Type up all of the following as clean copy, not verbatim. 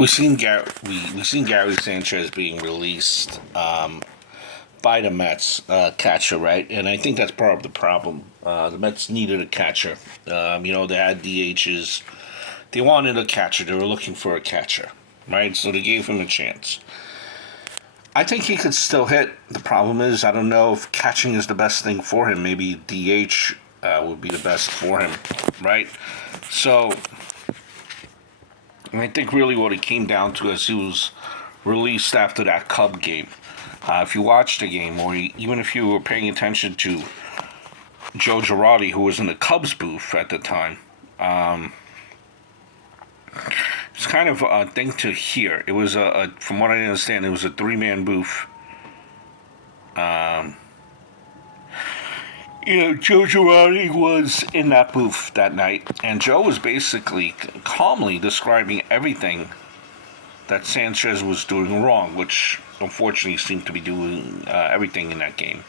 we seen Gary Sanchez being released by the Mets catcher, right? And I think that's part of the problem. The Mets needed a catcher. They had DHs. They wanted a catcher. They were looking for a catcher, right? So they gave him a chance. I think he could still hit. The problem is, I don't know if catching is the best thing for him. Maybe DH would be the best for him, right? So, I think really what it came down to is he was released after that Cub game. If you watched the game, or even if you were paying attention to Joe Girardi, who was in the Cubs booth at the time, it's kind of a thing to hear. It was from what I understand, it was a three-man booth. Joe Girardi was in that booth that night, and Joe was basically calmly describing everything that Sanchez was doing wrong, which unfortunately seemed to be doing everything in that game.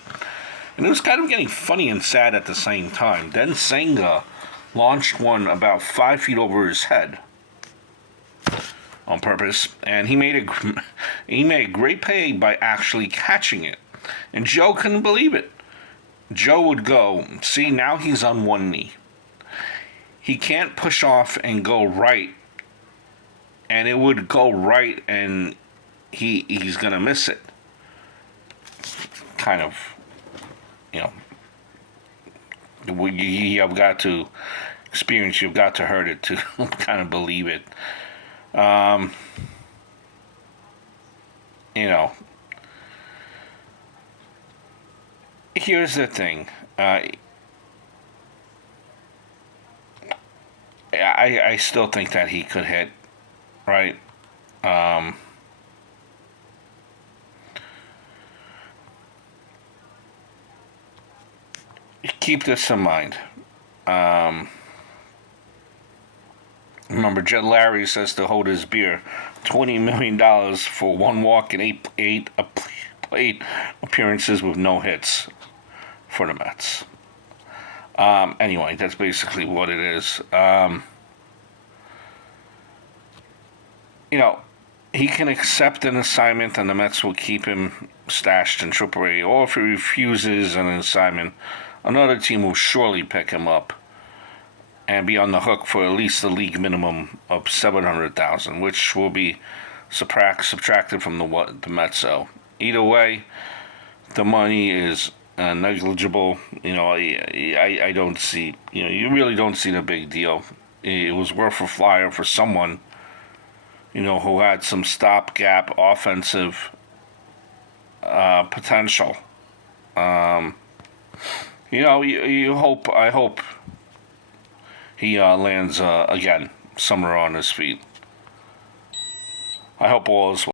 And it was kind of getting funny and sad at the same time. Then Senga launched one about 5 feet over his head on purpose, and he made a great play by actually catching it. And Joe couldn't believe it. Joe would go, see, now he's on one knee. He can't push off and go right, and it would go right, and he's gonna miss it. Kind of, you've got to experience, you've got to heard it to kind of believe it. Here's the thing. I still think that he could hit, right? Keep this in mind. Remember, Jed Larry says to hold his beer. $20 million for one walk and eight plate appearances with no hits for the Mets. Anyway, that's basically what it is. He can accept an assignment and the Mets will keep him stashed in AAA. Or if he refuses an assignment, another team will surely pick him up and be on the hook for at least the league minimum of $700,000, which will be subtracted from the Mets owe. Either way, the money is negligible. I don't see. You really don't see the big deal. It was worth a flyer for someone, who had some stopgap offensive potential. You hope. I hope he lands again somewhere on his feet. I hope all is well.